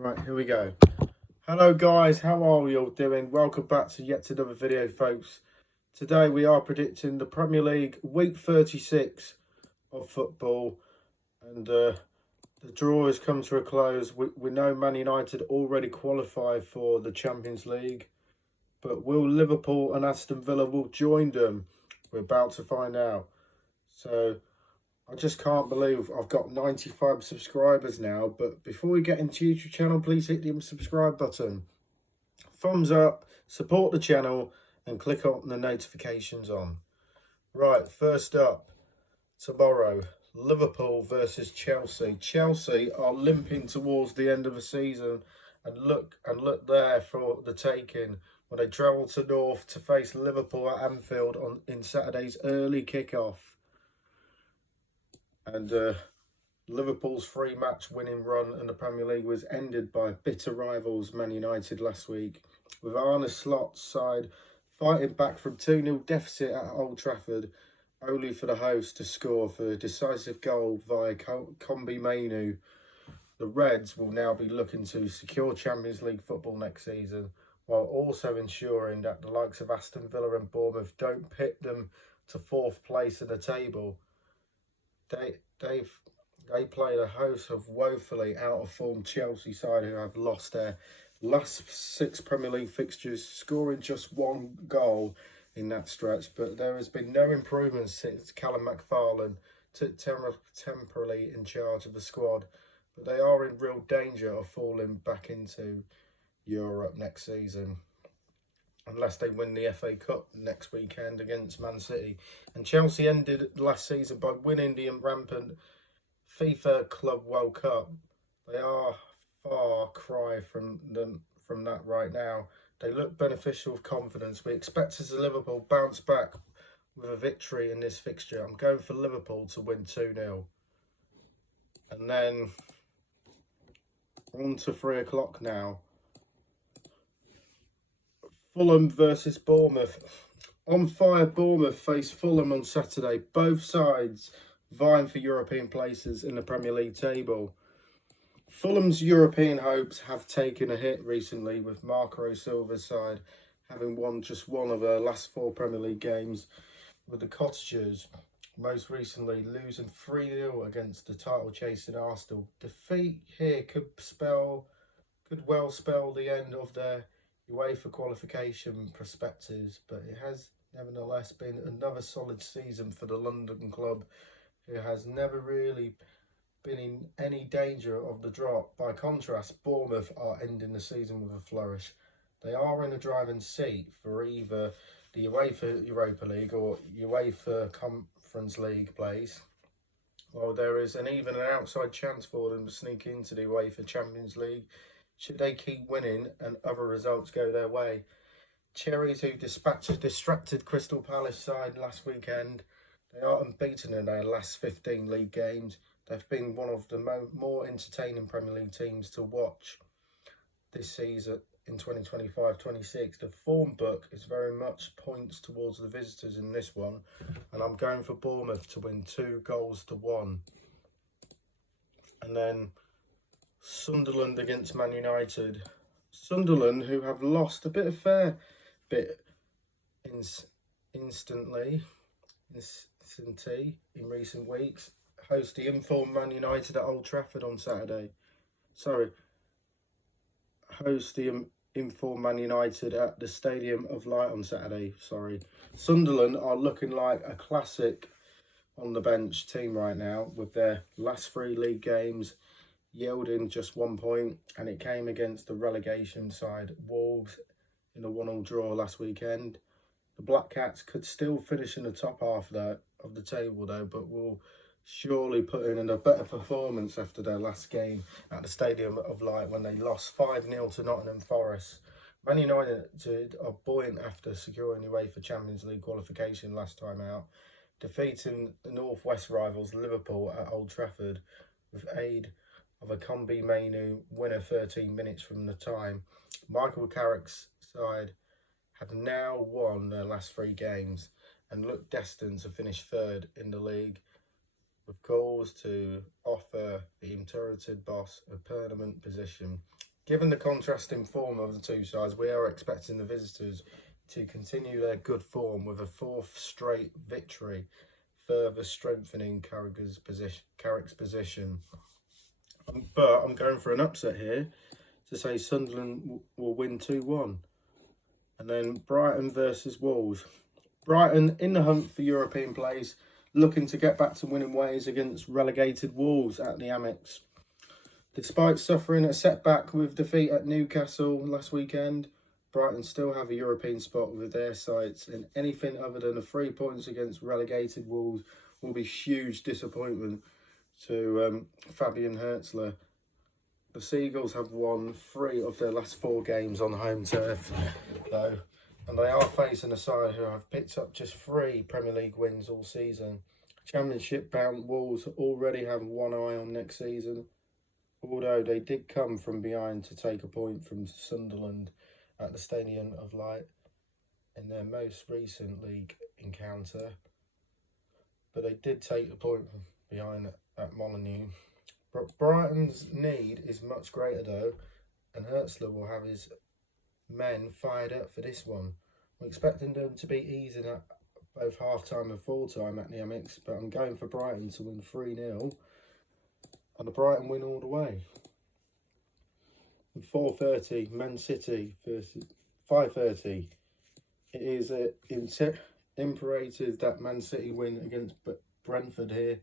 Right, here we go. Hello guys, how are we all doing? Welcome back to yet another video, folks. Today we are predicting the Premier League week 36 of football, and the draw has come to a close. We know Man United already qualified for the Champions League, but will Liverpool and Aston Villa will join them? We're about to find out. So I just can't believe I've got 95 subscribers now. But before we get into YouTube channel, please hit the subscribe button. Thumbs up, support the channel, and click on the notifications on. Right, first up, tomorrow, Liverpool versus Chelsea. Chelsea are limping towards the end of the season, and look there for the taking when they travel to North to face Liverpool at Anfield in Saturday's early kickoff. And Liverpool's three-match winning run in the Premier League was ended by bitter rivals Man United last week, with Arne Slot's side fighting back from 2-0 deficit at Old Trafford, only for the host to score for a decisive goal via Combi Mainoo. The Reds will now be looking to secure Champions League football next season, while also ensuring that the likes of Aston Villa and Bournemouth don't pit them to fourth place in the table. They play the host of woefully out of form Chelsea side, who have lost their last 6 Premier League fixtures, scoring just 1 goal in that stretch. But there has been no improvement since Callum McFarlane took temporarily in charge of the squad. But they are in real danger of falling back into Europe next season, unless they win the FA Cup next weekend against Man City. And Chelsea ended last season by winning the rampant FIFA Club World Cup. They are far cry from that right now. They look beneficial of confidence. We expect to see Liverpool bounce back with a victory in this fixture. I'm going for Liverpool to win 2-0. And then on to 3 o'clock now. Fulham versus Bournemouth. On fire Bournemouth face Fulham on Saturday. Both sides vying for European places in the Premier League table. Fulham's European hopes have taken a hit recently, with Marco Silva's side having won just one of their last 4 Premier League games, with the Cottagers most recently losing 3-0 against the title-chasing Arsenal. Defeat here could well spell the end of their UEFA qualification perspectives, but it has nevertheless been another solid season for the London club, who has never really been in any danger of the drop. By contrast, Bournemouth are ending the season with a flourish. They are in the driving seat for either the UEFA Europa League or UEFA Conference League place, while there is even an outside chance for them to sneak into the UEFA Champions League should they keep winning and other results go their way. Cherries, who distracted Crystal Palace side last weekend, they are unbeaten in their last 15 league games. They've been one of the more entertaining Premier League teams to watch this season in 2025-26. The form book is very much points towards the visitors in this one, and I'm going for Bournemouth to win 2-1. And then Sunderland against Man United. Sunderland, who have lost a fair bit instantly in recent weeks, host the informed Man United at Old Trafford on Saturday. Host the informed Man United at the Stadium of Light on Saturday. Sunderland are looking like a classic on the bench team right now, with their last 3 league games yielding just 1 point, and it came against the relegation side Wolves in a 1-1 draw last weekend. The Black Cats could still finish in the top half of the table though, but will surely put in a better performance after their last game at the Stadium of Light when they lost 5-0 to Nottingham Forest. Man United are buoyant after securing the UEFA Champions League qualification last time out, defeating the North West rivals Liverpool at Old Trafford with aid of a Combi Mainoo winner 13 minutes from the time. Michael Carrick's side have now won their last 3 games and look destined to finish 3rd in the league, with goals to offer the turreted boss a permanent position Given the contrasting form of the two sides, we are expecting the visitors to continue their good form with a fourth straight victory, further strengthening Carragher's position. But I'm going for an upset here to say Sunderland will win 2-1. And then Brighton versus Wolves. Brighton in the hunt for European place, looking to get back to winning ways against relegated Wolves at the Amex. Despite suffering a setback with defeat at Newcastle last weekend, Brighton still have a European spot with their sights, and anything other than 3 points against relegated Wolves will be huge disappointment to Fabian Hertzler. The Seagulls have won 3 of their last 4 games on home turf, though, and they are facing a side who have picked up just 3 Premier League wins all season. Championship-bound Wolves already have one eye on next season, although they did come from behind to take a point from Sunderland at the Stadium of Light in their most recent league encounter. But they did take a point from behind at Molineux. But Brighton's need is much greater though, and Hertzler will have his men fired up for this one. I'm expecting them to be easing at both half-time and full-time at the Amex, but I'm going for Brighton to win 3-0 and the Brighton win all the way. 4:30, Man City versus 5:30. It is imperative that Man City win against Brentford here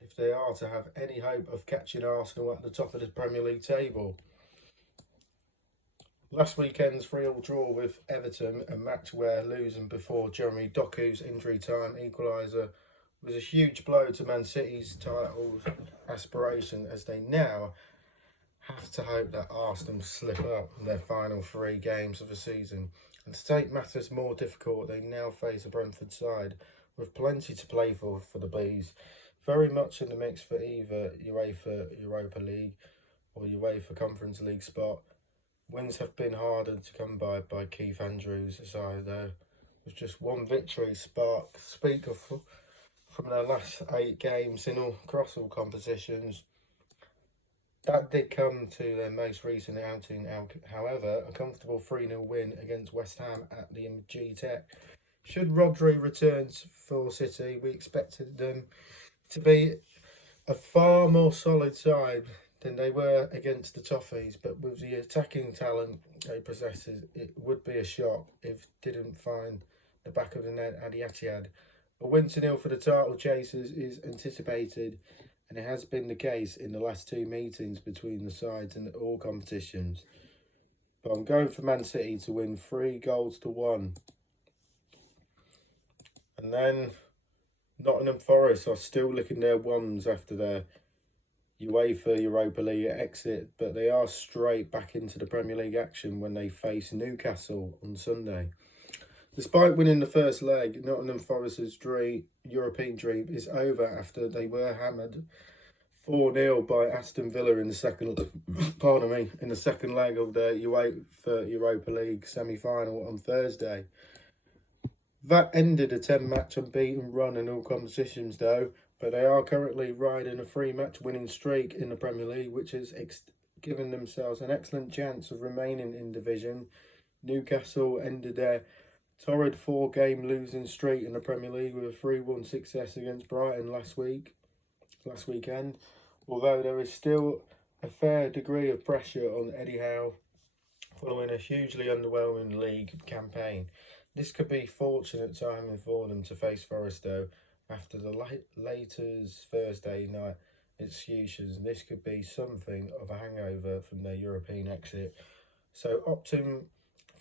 if they are to have any hope of catching Arsenal at the top of the Premier League table. Last weekend's 3-3 draw with Everton, a match where losing before Jeremy Doku's injury time equaliser was a huge blow to Man City's title aspiration, as they now have to hope that Aston slip up in their final 3 games of the season. And to take matters more difficult, they now face a Brentford side with plenty to play for the Bees, very much in the mix for either UEFA Europa League or UEFA Conference League spot. Wins have been harder to come by Keith Andrews' side though, with just 1 victory from their last 8 games across all competitions. That did come to their most recent outing. However, a comfortable 3-0 win against West Ham at the MG Tech. Should Rodri returns for City, we expected them to be a far more solid side than they were against the Toffees, but with the attacking talent they possess, it would be a shock if didn't find the back of the net at the Etihad. A win 2-0 for the title chasers is anticipated, and it has been the case in the last 2 meetings between the sides in all competitions. But I'm going for Man City to win 3-1. And then Nottingham Forest are still licking their wounds after their UEFA Europa League exit, but they are straight back into the Premier League action when they face Newcastle on Sunday. Despite winning the first leg, Nottingham Forest's European dream is over after they were hammered 4-0 by Aston Villa in the second leg of their UEFA Europa League semi-final on Thursday. That ended a 10-match unbeaten run in all competitions though, but they are currently riding a 3-match winning streak in the Premier League, which has given themselves an excellent chance of remaining in division. Newcastle ended their torrid 4-game losing streak in the Premier League with a 3-1 success against Brighton last weekend, although there is still a fair degree of pressure on Eddie Howe following a hugely underwhelming league campaign. This could be fortunate timing for them to face Forest though, after the latest Thursday night executions. This could be something of a hangover from their European exit. So opting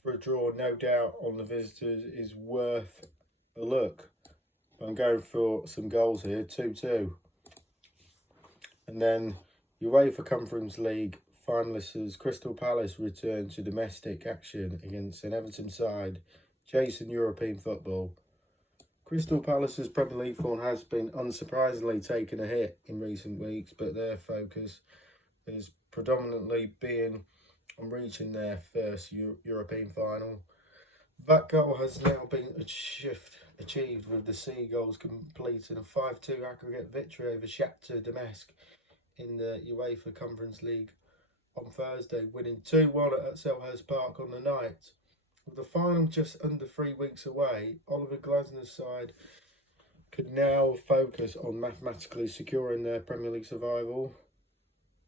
for a draw, no doubt, on the visitors is worth a look. I'm going for some goals here, 2-2. And then UEFA Conference League finalists Crystal Palace return to domestic action against an Everton side chasing European football. Crystal Palace's Premier League form has been unsurprisingly taken a hit in recent weeks, but their focus is predominantly being on reaching their first European final. That goal has now been achieved with the Seagulls completing a 5-2 aggregate victory over Shakhtar Donetsk in the UEFA Conference League on Thursday, winning 2-1 at Selhurst Park on the night. With the final just under 3 weeks away, Oliver Glasner's side could now focus on mathematically securing their Premier League survival.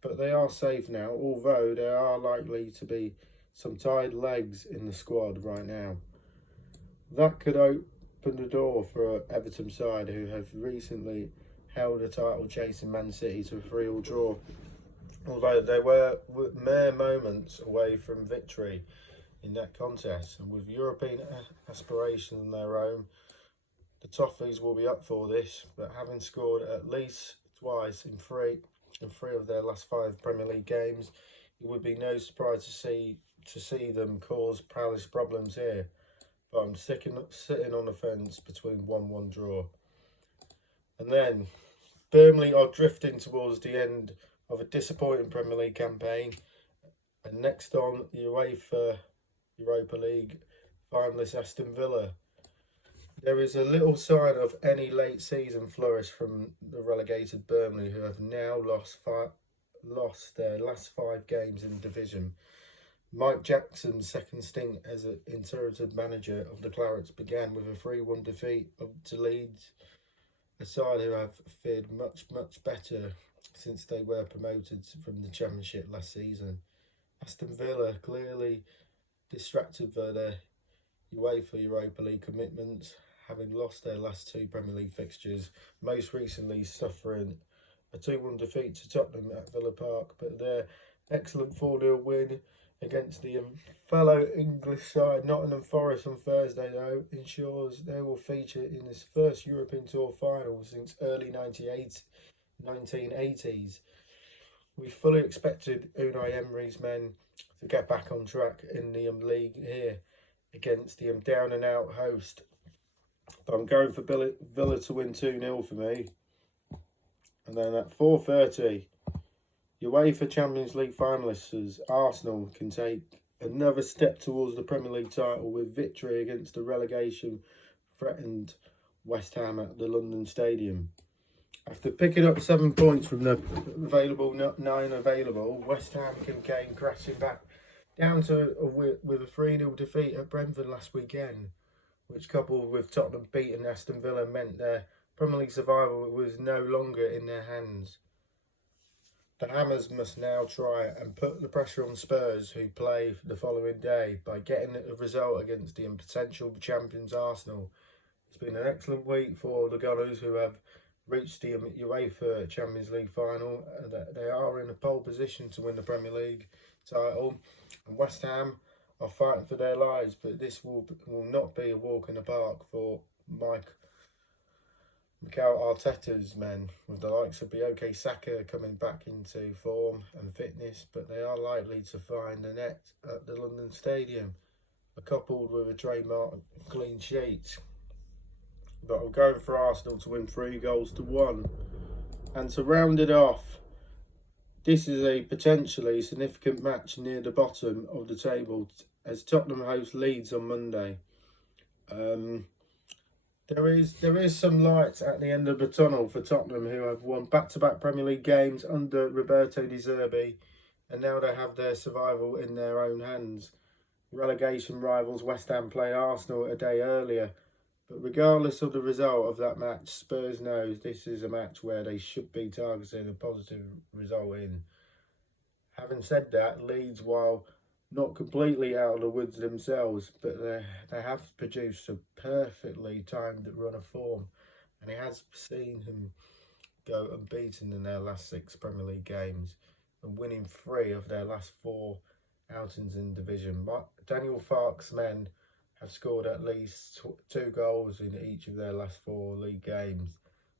But they are safe now, although there are likely to be some tired legs in the squad right now. That could open the door for Everton side, who have recently held a title chasing Man City to a 3-3 draw. Although they were mere moments away from victory in that contest, and with European aspirations of their own, the Toffees will be up for this. But having scored at least twice in three of their last 5 Premier League games, it would be no surprise to see them cause Palace problems here. But I'm sitting on the fence between 1-1 draw. And then Burnley are drifting towards the end of a disappointing Premier League campaign. And next on, UEFA Europa League finalist Aston Villa. There is a little sign of any late season flourish from the relegated Burnley, who have now lost their last 5 games in the division. Mike Jackson's second stint as an interim manager of the Clarets began with a 3-1 defeat to Leeds, a side who have fared much better since they were promoted from the Championship last season. Aston Villa clearly distracted by their UEFA Europa League commitments, having lost their last 2 Premier League fixtures, most recently suffering a 2-1 defeat to Tottenham at Villa Park. But their excellent 4-0 win against the fellow English side Nottingham Forest on Thursday, though, ensures they will feature in this first European Tour final since early 1980s. We fully expected Unai Emery's men to get back on track in the league here against the down-and-out host. But I'm going for Villa to win 2-0 for me. And then at 4:30, UEFA Champions League finalists Arsenal can take another step towards the Premier League title with victory against the relegation-threatened West Ham at the London Stadium. After picking up 7 points from the 9 available, West Ham came crashing back down to with a 3-0 defeat at Brentford last weekend, which coupled with Tottenham beating Aston Villa meant their Premier League survival was no longer in their hands. The Hammers must now try and put the pressure on Spurs, who play the following day, by getting a result against the potential champions Arsenal. It's been an excellent week for the Gunners, who have reached the UEFA Champions League final. They are in a pole position to win the Premier League title, and West Ham are fighting for their lives, but this will not be a walk in the park for Mikel Arteta's men, with the likes of Bukayo Saka coming back into form and fitness, but they are likely to find the net at the London Stadium, coupled with a trademark clean sheet. But I'm going for Arsenal to win 3-1. And to round it off, this is a potentially significant match near the bottom of the table as Tottenham host Leeds on Monday. There is some light at the end of the tunnel for Tottenham, who have won back-to-back Premier League games under Roberto De Zerbi, and now they have their survival in their own hands. Relegation rivals West Ham play Arsenal a day earlier, but regardless of the result of that match, Spurs know this is a match where they should be targeting a positive result in. Having said that, Leeds, while not completely out of the woods themselves, but they have produced a perfectly timed run of form, and it has seen them go unbeaten in their last 6 Premier League games and winning 3 of their last 4 outings in division. Daniel Farke's men have scored at least 2 goals in each of their last 4 league games,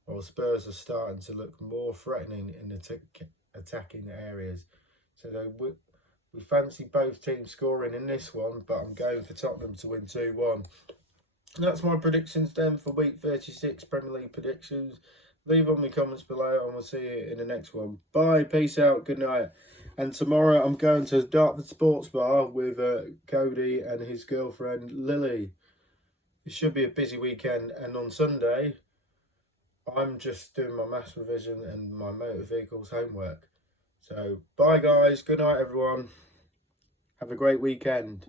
while Spurs are starting to look more threatening in the attacking areas. So we fancy both teams scoring in this one, but I'm going for Tottenham to win 2-1. And that's my predictions then for week 36 Premier League predictions. Leave on the comments below and we'll see you in the next one. Bye, peace out, good night. And tomorrow I'm going to Dartford Sports Bar with Cody and his girlfriend Lily. It should be a busy weekend, and on Sunday I'm just doing my maths revision and my motor vehicles homework. So, bye guys. Good night, everyone. Have a great weekend.